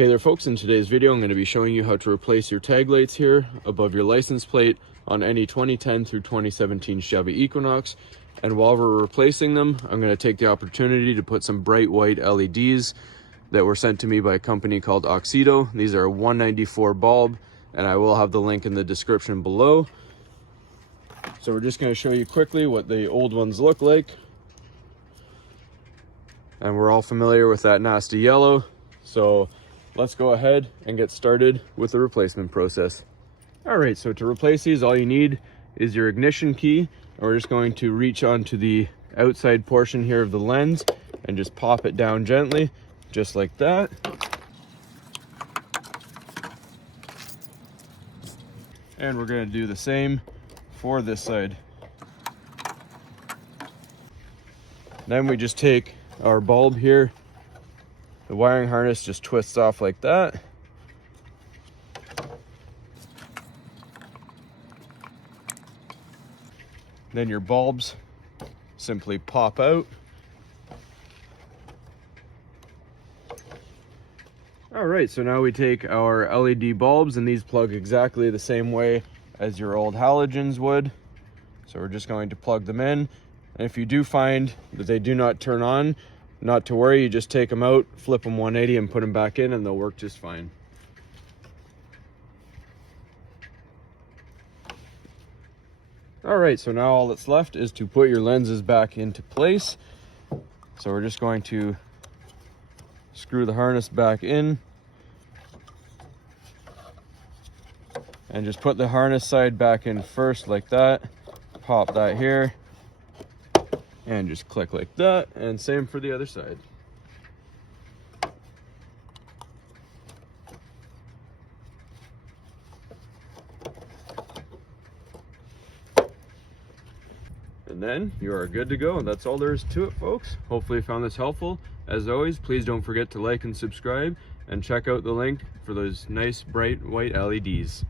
Hey there folks, in today's video I'm going to be showing you how to replace your tag lights here above your license plate on any 2010 through 2017 Chevy Equinox. And while we're replacing them, I'm going to take the opportunity to put some bright white LEDs that were sent to me by a company called Oxido. These are a 194 bulb, and I will have the link in the description below. So we're just going to show you quickly what the old ones look like. And we're all familiar with that nasty yellow. So let's go ahead and get started with the replacement process. All right, so to replace these, all you need is your ignition key. And we're just going to reach onto the outside portion here of the lens and just pop it down gently, just like that. And we're going to do the same for this side. Then we just take our bulb here. The wiring harness just twists off like that. Then your bulbs simply pop out. All right, so now we take our LED bulbs, and these plug exactly the same way as your old halogens would. So we're just going to plug them in. And if you do find that they do not turn on, not to worry, you just take them out, flip them 180 and put them back in, and they'll work just fine. All right, so now all that's left is to put your lenses back into place. So we're just going to screw the harness back in and just put the harness side back in first like that. Pop that here and just click like that, and same for the other side. And then you are good to go, and that's all there is to it, folks. Hopefully you found this helpful. As always, please don't forget to like and subscribe, and check out the link for those nice bright white LEDs.